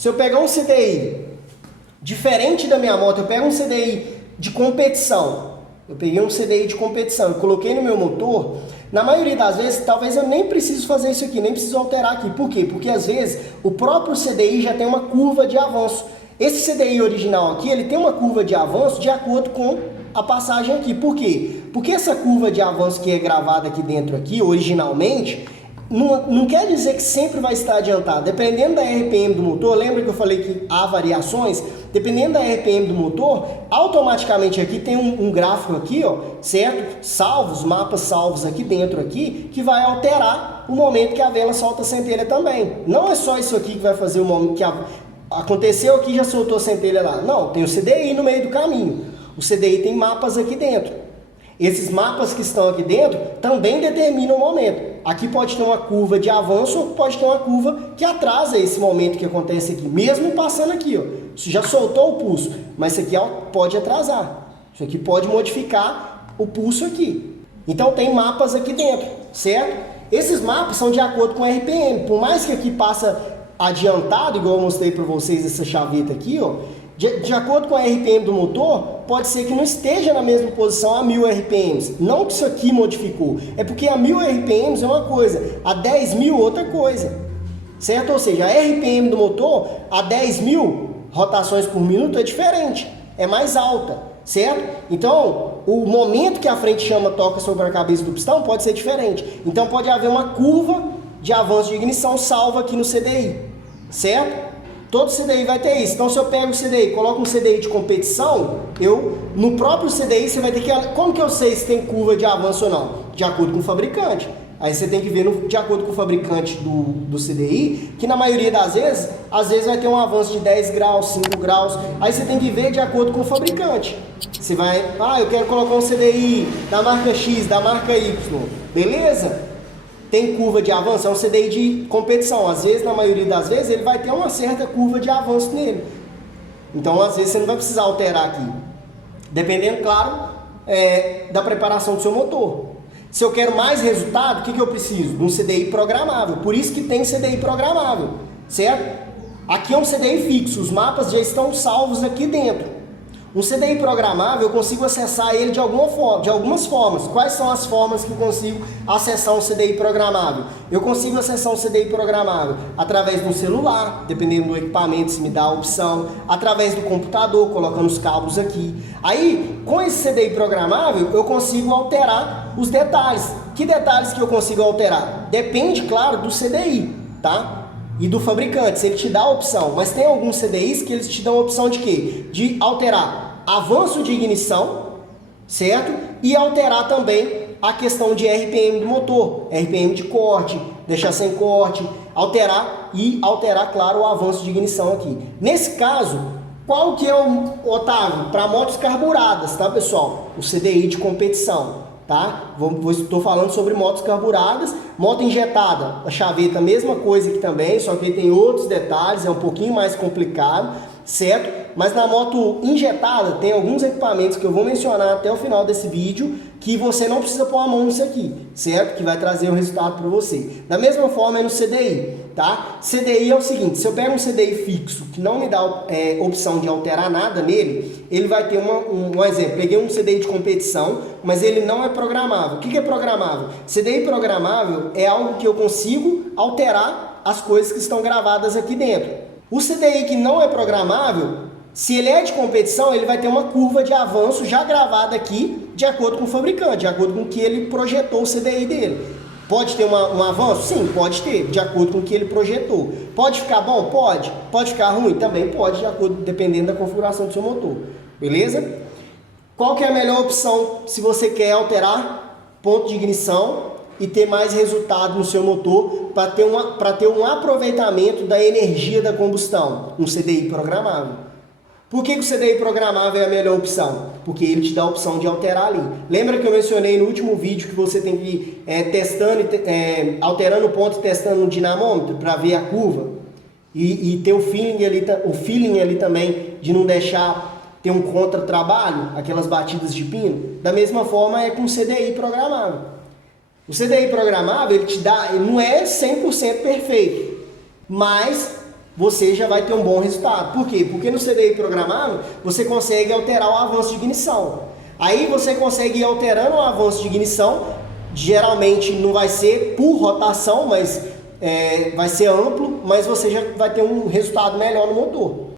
Se eu pegar um CDI diferente da minha moto, eu pego um CDI de competição, eu peguei um CDI de competição e coloquei no meu motor, na maioria das vezes, talvez eu nem preciso fazer isso aqui, nem preciso alterar aqui. Por quê? Porque às vezes o próprio CDI já tem uma curva de avanço. Esse CDI original aqui, ele tem uma curva de avanço de acordo com a passagem aqui. Por quê? Porque essa curva de avanço que é gravada aqui dentro, aqui, originalmente, não quer dizer que sempre vai estar adiantado. Dependendo da RPM do motor, lembra que eu falei que há variações? Dependendo da RPM do motor, automaticamente aqui tem um gráfico aqui, ó, certo? Salvos, mapas salvos aqui dentro aqui, que vai alterar o momento que a vela solta a centelha também. Não é só isso aqui que vai fazer o momento que aconteceu aqui, já soltou a centelha lá. Não, tem o CDI no meio do caminho. O CDI tem mapas aqui dentro. Esses mapas que estão aqui dentro também determinam o momento. Aqui pode ter uma curva de avanço ou pode ter uma curva que atrasa esse momento que acontece aqui, mesmo passando aqui, ó. Isso já soltou o pulso, mas isso aqui pode atrasar. Isso aqui pode modificar o pulso aqui. Então tem mapas aqui dentro, certo? Esses mapas são de acordo com o RPM. Por mais que aqui passa adiantado, igual eu mostrei para vocês essa chaveta aqui, ó, de acordo com a RPM do motor, pode ser que não esteja na mesma posição a 1000 RPMs. Não que isso aqui modificou, é porque a 1000 RPMs é uma coisa, a 10.000 outra coisa, certo? Ou seja, a RPM do motor a 10.000 rotações por minuto é diferente, é mais alta, certo? Então, o momento que a frente chama toca sobre a cabeça do pistão pode ser diferente. Então, pode haver uma curva de avanço de ignição salva aqui no CDI, certo? Todo CDI vai ter isso. Então, se eu pego o CDI, coloco um CDI de competição, no próprio CDI você vai ter que... Como que eu sei se tem curva de avanço ou não? De acordo com o fabricante. Aí você tem que ver de acordo com o fabricante do CDI, que na maioria das vezes, às vezes vai ter um avanço de 10 graus, 5 graus. Aí você tem que ver de acordo com o fabricante. Você vai... eu quero colocar um CDI da marca X, da marca Y. Beleza? Tem curva de avanço, é um CDI de competição. Às vezes, na maioria das vezes, ele vai ter uma certa curva de avanço nele. Então, às vezes, você não vai precisar alterar aqui. Dependendo, claro, da preparação do seu motor. Se eu quero mais resultado, o que eu preciso? De um CDI programável. Por isso que tem CDI programável, certo? Aqui é um CDI fixo, os mapas já estão salvos aqui dentro. Um CDI programável, eu consigo acessar ele de algumas formas. Quais são as formas que eu consigo acessar um CDI programável? Eu consigo acessar um CDI programável através do celular, dependendo do equipamento, se me dá a opção, através do computador, colocando os cabos aqui. Aí, com esse CDI programável, eu consigo alterar os detalhes. Que detalhes que eu consigo alterar? Depende, claro, do CDI, tá? E do fabricante, se ele te dá a opção. Mas tem alguns CDIs que eles te dão a opção de quê? De alterar avanço de ignição, certo? E alterar também a questão de RPM do motor, RPM de corte, deixar sem corte, alterar, claro, o avanço de ignição aqui. Nesse caso, qual que é o, Otávio? Para motos carburadas, tá, pessoal? O CDI de competição. Tá? Estou falando sobre motos carburadas, moto injetada, a chaveta, mesma coisa aqui também, só que tem outros detalhes, é um pouquinho mais complicado, certo? Mas na moto injetada tem alguns equipamentos que eu vou mencionar até o final desse vídeo, que você não precisa pôr a mão nisso aqui, certo? Que vai trazer um resultado para você. Da mesma forma é no CDI, tá? CDI é o seguinte, se eu pego um CDI fixo, que não me dá opção de alterar nada nele, ele vai ter um exemplo, peguei um CDI de competição, mas ele não é programável. O que é programável? CDI programável é algo que eu consigo alterar as coisas que estão gravadas aqui dentro. O CDI que não é programável, se ele é de competição, ele vai ter uma curva de avanço já gravada aqui, de acordo com o fabricante, de acordo com o que ele projetou o CDI dele. Pode ter um avanço? Sim, pode ter, de acordo com o que ele projetou. Pode ficar bom? Pode. Pode ficar ruim? Também pode, de acordo, dependendo da configuração do seu motor. Beleza? Qual que é a melhor opção se você quer alterar ponto de ignição e ter mais resultado no seu motor para ter um aproveitamento da energia da combustão? Um CDI programável. Por que o CDI programável é a melhor opção? Porque ele te dá a opção de alterar ali. Lembra que eu mencionei no último vídeo que você tem que ir testando, alterando o ponto e testando no dinamômetro para ver a curva? E ter o feeling ali também de não deixar ter um contra-trabalho, aquelas batidas de pino? Da mesma forma é com o CDI programável. O CDI programável, ele não é 100% perfeito, mas você já vai ter um bom resultado. Por quê? Porque no CDI programável, você consegue alterar o avanço de ignição. Aí você consegue ir alterando o avanço de ignição, geralmente não vai ser por rotação, mas vai ser amplo, mas você já vai ter um resultado melhor no motor.